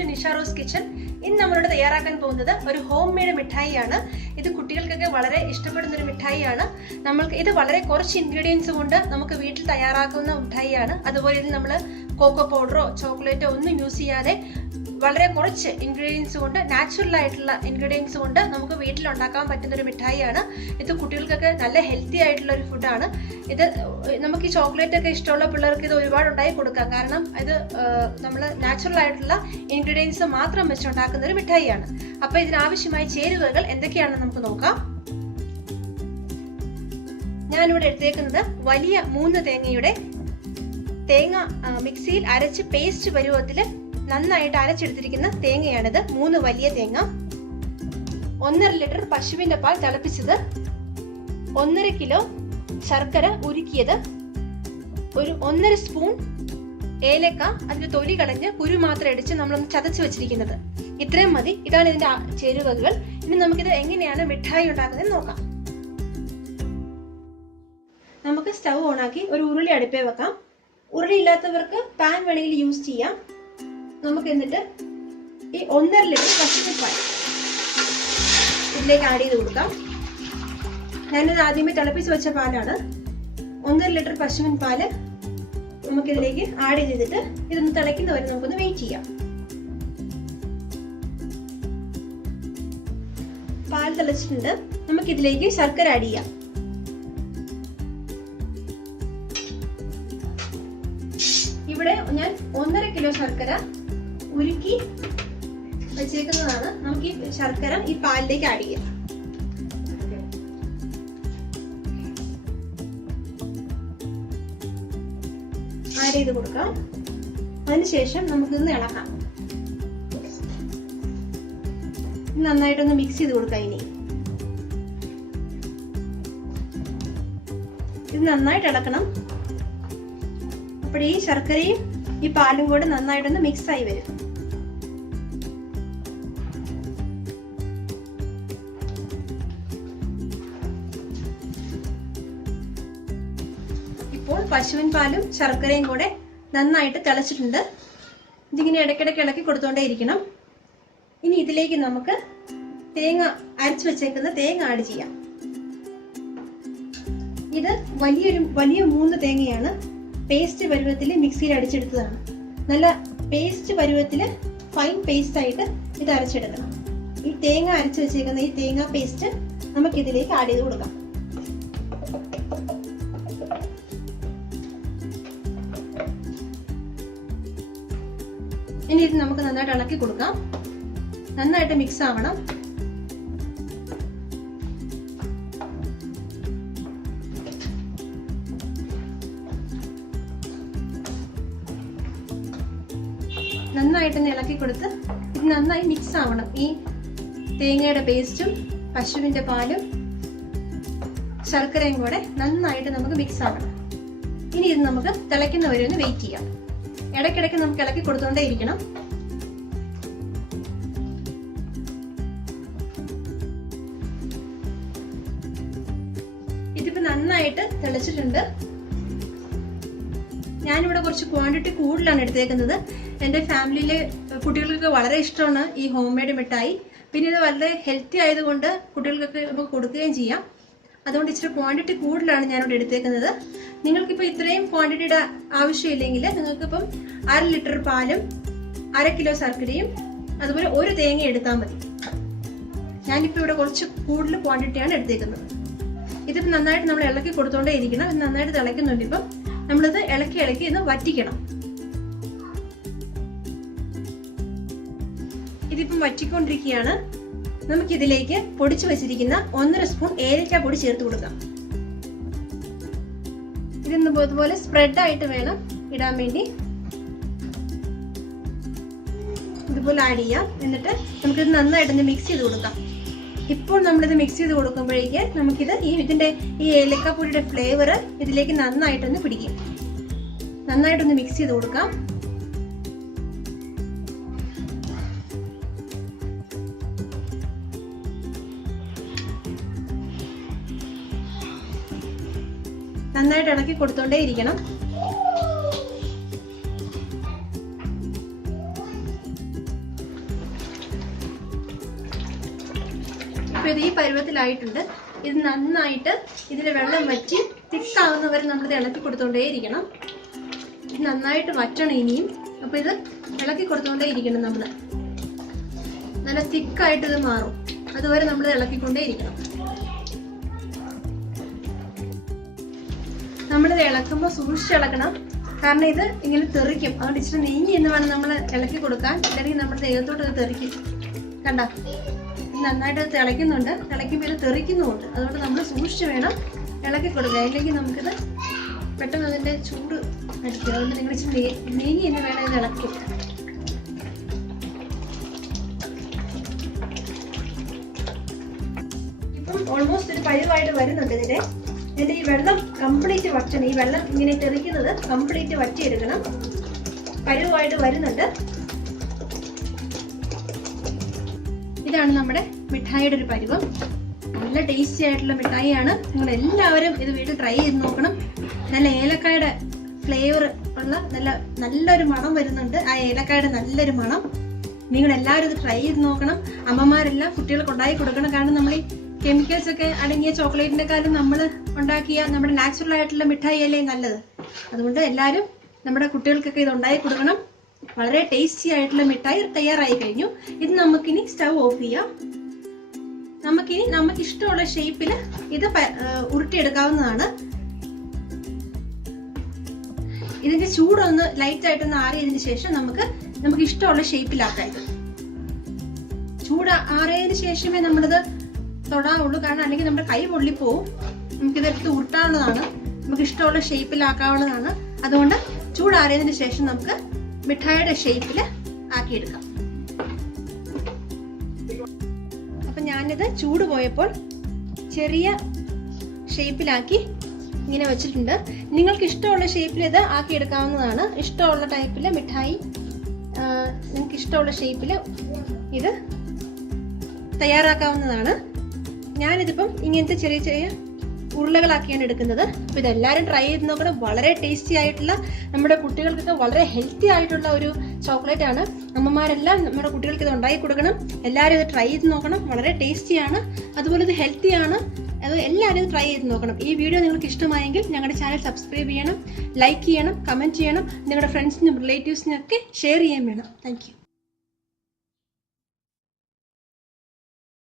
to Nisha Rose Kitchen. In നമ്മുടെ തയ്യാറാക്കാൻ പോകുന്നത് ഒരു ഹോം മെയ്ഡ് മിഠായി ആണ്. ഇത് കുട്ടികൾക്കൊക്കെ വളരെ ഇഷ്ടപ്പെടുന്ന ഒരു മിഠായി ആണ്. നമുക്ക് ഇത് വളരെ കുറച്ച് ഇൻഗ്രീഡിയൻസ് കൊണ്ട് നമുക്ക് വീട്ടിൽ തയ്യാറാക്കുന്ന മിഠായി ആണ്. അതുപോലെ ഇത് നമ്മൾ കോക്കോ പൗഡറോ ചോക്ലേറ്റോ ഒന്നും യൂസ് ചെയ്യാതെ വളരെ കുറച്ച് ഇൻഗ്രീഡിയൻസ് കൊണ്ട് നാച്ചുറൽ ആയിട്ടുള്ള ഇൻഗ്രീഡിയൻസ് കൊണ്ട് നമുക്ക് വീട്ടിൽ ഉണ്ടാക്കാൻ പറ്റുന്ന ഒരു മിഠായി ആണ്. ഇത് കുട്ടികൾക്കൊക്കെ നല്ല ഹെൽത്തി ആയിട്ടുള്ള ഒരു ഫുഡാണ്. ഇത് നമുക്ക് ഈ ചോക്ലേറ്റ് ഒക്കെ ഇഷ്ടമുള്ള പിള്ളേർക്ക് ഇത് ഒരുപാട് ഉണ്ടാക്കി കൊടുക്കാം. കാരണം ഇത് നമ്മൾ നാച്ചുറൽ ആയിട്ടുള്ള ഇൻഗ്രീഡിയൻസ് മാത്രം വെച്ചുണ്ടാക്കുന്ന ഒരു മിഠായിയാണ്. അപ്പൊ ഇതിനാവശ്യമായ ചേരുവകൾ എന്തൊക്കെയാണെന്ന് നമുക്ക് നോക്കാം. ഞാനിവിടെ എടുത്തേക്കുന്നത് വലിയ 3 തേങ്ങ മിക്സിയിൽ അരച്ച് പേസ്റ്റ് പരുവത്തില് നന്നായിട്ട് അരച്ചെടുത്തിരിക്കുന്ന തേങ്ങയാണിത്. 3 വലിയ തേങ്ങ, 1.5 ലിറ്റർ പശുവിന്റെ പാൽ തിളപ്പിച്ചത്, 1.5 കിലോ ശർക്കര ഉരുക്കിയത്, ഒരു 1.5 സ്പൂൺ ഏലക്ക അതിന്റെ തൊലി കളഞ്ഞ് കുരു മാത്രം അടിച്ച് നമ്മളൊന്ന് ചതച്ച് വെച്ചിരിക്കുന്നത്. ഇത്രയും മതി. ഇതാണ് ഇതിന്റെ ചേരുവകൾ. ഇനി നമുക്കിത് എങ്ങനെയാണ് മിഠായി ഉണ്ടാക്കുന്നത് നോക്കാം. നമുക്ക് സ്റ്റൗ ഓണാക്കി ഒരു ഉരുളി അടുപ്പേ വെക്കാം. ഉരുളി ഇല്ലാത്തവർക്ക് പാൻ വേണമെങ്കിൽ യൂസ് ചെയ്യാം. നമുക്ക് എന്നിട്ട് ഈ 1.5 ലിറ്റർ പശുവിൻ പാൽ ഇതിലേക്ക് ആഡ് ചെയ്ത് കൊടുക്കാം. ഞാനിത് ആദ്യമേ തിളപ്പിച്ച് വെച്ച പാലാണ്. 1.5 ലിറ്റർ പശുവിൻ പാല് നമുക്കിതിലേക്ക് ആഡ് ചെയ്തിട്ട് ഇതൊന്ന് തിളയ്ക്കുന്നവരെ നമുക്കൊന്ന് വെയിറ്റ് ചെയ്യാം. പാൽ തിളച്ചിട്ടുണ്ട്. നമുക്കിതിലേക്ക് ശർക്കര ആഡ് ചെയ്യാം. ഇവിടെ ഞാൻ 1.5 കിലോ ശർക്കര ഉരുക്കി വെച്ചേക്കുന്നതാണ്. നമുക്ക് ഈ ശർക്കര ഈ പാലിലേക്ക് ആഡ് ചെയ്യാം. ആഡ് ചെയ്ത് കൊടുക്കാം. അതിനുശേഷം നമുക്കിന്ന് ഇളക്കാം. നന്നായിട്ടൊന്ന് മിക്സ് ചെയ്ത് കൊടുക്കാം. ഇനി ഇത് നന്നായിട്ട് ഇളക്കണം. അപ്പോൾ ഈ ശർക്കരയും ഈ പാലും കൂടെ നന്നായിട്ടൊന്ന് മിക്സ് ആയി വരും. ഇപ്പോൾ പശുവിൻ പാലും ശർക്കരയും കൂടെ നന്നായിട്ട് തിളച്ചിട്ടുണ്ട്. ഇതിങ്ങനെ ഇടയ്ക്കിടയ്ക്ക് ഇളക്കി കൊടുത്തോണ്ടേ ഇരിക്കണം. ഇനി ഇതിലേക്ക് നമുക്ക് തേങ്ങ അരച്ചു വെച്ചേക്കുന്ന തേങ്ങ ആഡ് ചെയ്യാം. ഇത് വലിയ 3 തേങ്ങയാണ്. പേസ്റ്റ് പരുവത്തിൽ മിക്സിയിൽ അടിച്ചെടുത്തതാണ്. നല്ല പേസ്റ്റ് പരുവത്തിൽ ഫൈൻ പേസ്റ്റ് ആയിട്ട് ഇത് അരച്ചെടുക്കണം. ഈ തേങ്ങ അരച്ചു വെച്ചേക്കുന്ന ഈ തേങ്ങ പേസ്റ്റ് നമുക്ക് ഇതിലേക്ക് ആഡ് ചെയ്ത് കൊടുക്കാം. ഇനി ഇത് നമുക്ക് നന്നായിട്ട് ഇളക്കി കൊടുക്കാം. നന്നായിട്ട് മിക്സ് ആവണം. നന്നായിട്ട് ഇളക്കി കൊടുത്ത് ഇത് നന്നായി മിക്സ് ആവണം. ഈ തേങ്ങയുടെ പേസ്റ്റും പശുവിന്റെ പാലും ശർക്കരയും കൂടെ നന്നായിട്ട് നമുക്ക് മിക്സ് ആവണം. ഇനി ഇത് നമുക്ക് തിളയ്ക്കുന്നവരെ ഒന്ന് വെയിറ്റ് ചെയ്യാം. ഇടയ്ക്കിടയ്ക്ക് നമുക്ക് ഇളക്കി കൊടുത്തോണ്ടേ ഇരിക്കണം. ഇതിപ്പോ നന്നായിട്ട് തിളച്ചിട്ടുണ്ട്. ഞാനിവിടെ കുറച്ച് ക്വാണ്ടിറ്റി കൂടുതലാണ് എടുത്തേക്കുന്നത്. എൻ്റെ ഫാമിലിയിലെ കുട്ടികൾക്കൊക്കെ വളരെ ഇഷ്ടമാണ് ഈ ഹോം മെയ്ഡ് മിഠായി. പിന്നെ ഇത് വളരെ ഹെൽത്തി ആയതുകൊണ്ട് കുട്ടികൾക്കൊക്കെ നമുക്ക് കൊടുക്കുകയും ചെയ്യാം. അതുകൊണ്ട് ഇച്ചിരി ക്വാണ്ടിറ്റി കൂടുതലാണ് ഞാനിവിടെ എടുത്തേക്കുന്നത്. നിങ്ങൾക്കിപ്പോൾ ഇത്രയും ക്വാണ്ടിറ്റിയുടെ ആവശ്യമില്ലെങ്കിൽ നിങ്ങൾക്കിപ്പം 1/2 ലിറ്റർ പാലും 1/2 കിലോ ശർക്കരയും അതുപോലെ 1 തേങ്ങ എടുത്താൽ മതി. ഞാനിപ്പോൾ ഇവിടെ കുറച്ച് കൂടുതൽ ക്വാണ്ടിറ്റിയാണ് എടുത്തേക്കുന്നത്. ഇതിപ്പോൾ നന്നായിട്ട് നമ്മൾ ഇളക്കി കൊടുത്തോണ്ടേ ഇരിക്കണം. ഇത് നന്നായിട്ട് തിളയ്ക്കുന്നുണ്ട്. ഇപ്പം നമ്മളിത് ഇളക്കി ഒന്ന് വറ്റിക്കണം. ഇതിപ്പം വറ്റിക്കൊണ്ടിരിക്കുകയാണ്. നമുക്കിതിലേക്ക് പൊടിച്ചു വെച്ചിരിക്കുന്ന 1.5 സ്പൂൺ ഏലക്ക പൊടി ചേർത്ത് കൊടുക്കാം. ഇതൊന്ന് ഇതുപോലെ സ്പ്രെഡ് ആയിട്ട് വേണം ഇടാൻ വേണ്ടി. ഇതുപോലെ ആഡ് ചെയ്യാം. എന്നിട്ട് നമുക്കിത് നന്നായിട്ടൊന്ന് മിക്സ് ചെയ്ത് കൊടുക്കാം. ഇപ്പോൾ നമ്മളിത് മിക്സ് ചെയ്ത് കൊടുക്കുമ്പോഴേക്ക് നമുക്കിത് ഇതിന്റെ ഈ ഏലക്കപ്പൊടിയുടെ ഫ്ലേവർ ഇതിലേക്ക് നന്നായിട്ടൊന്ന് പിടിക്കും. നന്നായിട്ടൊന്ന് മിക്സ് ചെയ്ത് കൊടുക്കാം. നന്നായിട്ട് ഇളക്കി കൊടുത്തോണ്ടേ ഇരിക്കണം. അപ്പോൾ ഇത് ഈ പരുവത്തിലായിട്ടുണ്ട്. ഇത് നന്നായിട്ട് ഇതിൽ വെള്ളം വറ്റി തിക്കാവുന്നവരെ നമ്മളിത് ഇളക്കി കൊടുത്തുകൊണ്ടേയിരിക്കണം. ഇത് നന്നായിട്ട് വറ്റണം ഇനിയും. അപ്പോൾ ഇത് ഇളക്കി കൊടുത്തുകൊണ്ടേയിരിക്കണം. നമ്മൾ നല്ല തിക്കായിട്ട് ഇത് മാറും. അതുവരെ നമ്മൾ ഇളക്കിക്കൊണ്ടേയിരിക്കണം. നമ്മളിത് ഇളക്കുമ്പോൾ സൂക്ഷിച്ച് ഇളക്കണം. കാരണം ഇത് ഇങ്ങനെ തെറിക്കും. അതുകൊണ്ട് ഇച്ചിരി നെയ്യ് എന്ന് വേണം നമ്മൾ ഇളക്കി കൊടുക്കാൻ. അല്ലെങ്കിൽ നമ്മുടെ ദേഹത്തോട്ട് ഇത് തെറിക്കും. കണ്ട, നന്നായിട്ട് തിളയ്ക്കുന്നുണ്ട്. തിളയ്ക്കുമ്പോൾ ഇത് തെറിക്കുന്നുമുണ്ട്. അതുകൊണ്ട് നമ്മൾ സൂക്ഷിച്ച് വേണം ഇളക്കി കൊടുക്കുക. അല്ലെങ്കിൽ നമുക്കിത് പെട്ടെന്ന് അതിൻ്റെ ചൂട് അടിക്കും. അതുകൊണ്ട് നിങ്ങൾ ഇച്ചിരി നെയ്യ് എന്ന് വേണം ഇത് ഇളക്കി. ഇപ്പം ഓൾമോസ്റ്റ് ഒരു പരുവായിട്ട് വരുന്നുണ്ട് ഇതിൻ്റെ. എന്നിട്ട് ഈ വെള്ളം കംപ്ലീറ്റ് വറ്റണം. ഈ വെള്ളം ഇങ്ങനെ തെറിക്കുന്നത് കംപ്ലീറ്റ് വറ്റിയെടുക്കണം. പരുവായിട്ട് വരുന്നുണ്ട്. ഇതാണ് നമ്മുടെ മിഠായിയുടെ ഒരു പരുവം. നല്ല ടേസ്റ്റി ആയിട്ടുള്ള മിഠായിയാണ്. നിങ്ങൾ എല്ലാവരും ഇത് വീട്ടിൽ ട്രൈ ചെയ്ത് നോക്കണം. നല്ല ഏലക്കായുടെ ഫ്ലേവർ ഉള്ള നല്ലൊരു മണം വരുന്നുണ്ട്. ആ ഏലക്കായുടെ നല്ലൊരു മണം. നിങ്ങൾ എല്ലാവരും ഇത് ട്രൈ ചെയ്ത് നോക്കണം. അമ്മമാരെല്ലാം കുട്ടികൾക്ക് ഉണ്ടാക്കി കൊടുക്കണം. കാരണം നമ്മൾ ഈ കെമിക്കൽസ് ഒക്കെ അടങ്ങിയ ചോക്ലേറ്റിനെക്കാളും നമ്മൾ ഉണ്ടാക്കിയ നമ്മുടെ നാച്ചുറൽ ആയിട്ടുള്ള മിഠായി അല്ലേ നല്ലത്. അതുകൊണ്ട് എല്ലാവരും നമ്മുടെ കുട്ടികൾക്കൊക്കെ ഇത് ഉണ്ടാക്കി കൊടുക്കണം. വളരെ ടേസ്റ്റി ആയിട്ടുള്ള മിഠായി തയ്യാറായി കഴിഞ്ഞു. ഇത് നമുക്കിനി സ്റ്റവ് ഓഫ് ചെയ്യാം. നമുക്കിനി നമുക്ക് ഇഷ്ടമുള്ള ഷേപ്പിൽ ഇത് ഉരുട്ടിയെടുക്കാവുന്നതാണ്. ഇതിന്റെ ചൂടൊന്ന് ലൈറ്റ് ആയിട്ടൊന്ന് ആറിയതിന് ശേഷം നമുക്ക് ഇഷ്ടമുള്ള ഷേപ്പിലാക്കാം. ഇത് ചൂട് ആറിയതിന് ശേഷമേ നമ്മളിത് തൊടാവുള്ളൂ. കാരണം അല്ലെങ്കിൽ നമ്മുടെ കൈ പൊള്ളിപ്പോവും. നമുക്കിതെടുത്ത് ഉരുട്ടാവുന്നതാണ്. നമുക്ക് ഇഷ്ടമുള്ള ഷേപ്പിലാക്കാവുന്നതാണ്. അതുകൊണ്ട് ചൂടാറിയതിന് ശേഷം നമുക്ക് മിഠായിയുടെ ഷേപ്പിൽ ആക്കിയെടുക്കാം. അപ്പം ഞാനിത് ചൂട് പോയപ്പോൾ ചെറിയ ഷേപ്പിലാക്കി ഇങ്ങനെ വെച്ചിട്ടുണ്ട്. നിങ്ങൾക്ക് ഇഷ്ടമുള്ള ഷേപ്പിൽ ഇത് ആക്കിയെടുക്കാവുന്നതാണ്. ഇഷ്ടമുള്ള ടൈപ്പിൽ മിഠായി നിങ്ങൾക്ക് ഇഷ്ടമുള്ള ഷേപ്പിൽ ഇത് തയ്യാറാക്കാവുന്നതാണ്. ഞാനിതിപ്പം ഇങ്ങനത്തെ ചെറിയ ചെറിയ ഉരുളകളാക്കിയാണ് എടുക്കുന്നത്. അപ്പോൾ ഇതെല്ലാവരും ട്രൈ ചെയ്ത് നോക്കണം. വളരെ ടേസ്റ്റി ആയിട്ടുള്ള, നമ്മുടെ കുട്ടികൾക്കൊക്കെ വളരെ ഹെൽത്തി ആയിട്ടുള്ള ഒരു ചോക്ലേറ്റ് ആണ്. അമ്മമാരെല്ലാം നമ്മുടെ കുട്ടികൾക്ക് ഇത് ഉണ്ടാക്കി കൊടുക്കണം. എല്ലാവരും ഇത് ട്രൈ ചെയ്ത് നോക്കണം. വളരെ ടേസ്റ്റിയാണ്, അതുപോലെ ഇത് ഹെൽത്തിയാണ്. അത് എല്ലാവരും ട്രൈ ചെയ്ത് നോക്കണം. ഈ വീഡിയോ നിങ്ങൾക്ക് ഇഷ്ടമായെങ്കിൽ ഞങ്ങളുടെ ചാനൽ സബ്സ്ക്രൈബ് ചെയ്യണം, ലൈക്ക് ചെയ്യണം, കമൻറ്റ് ചെയ്യണം. നിങ്ങളുടെ ഫ്രണ്ട്സിനും റിലേറ്റീവ്സിനും ഒക്കെ ഷെയർ ചെയ്യാൻ വേണം. Thank you.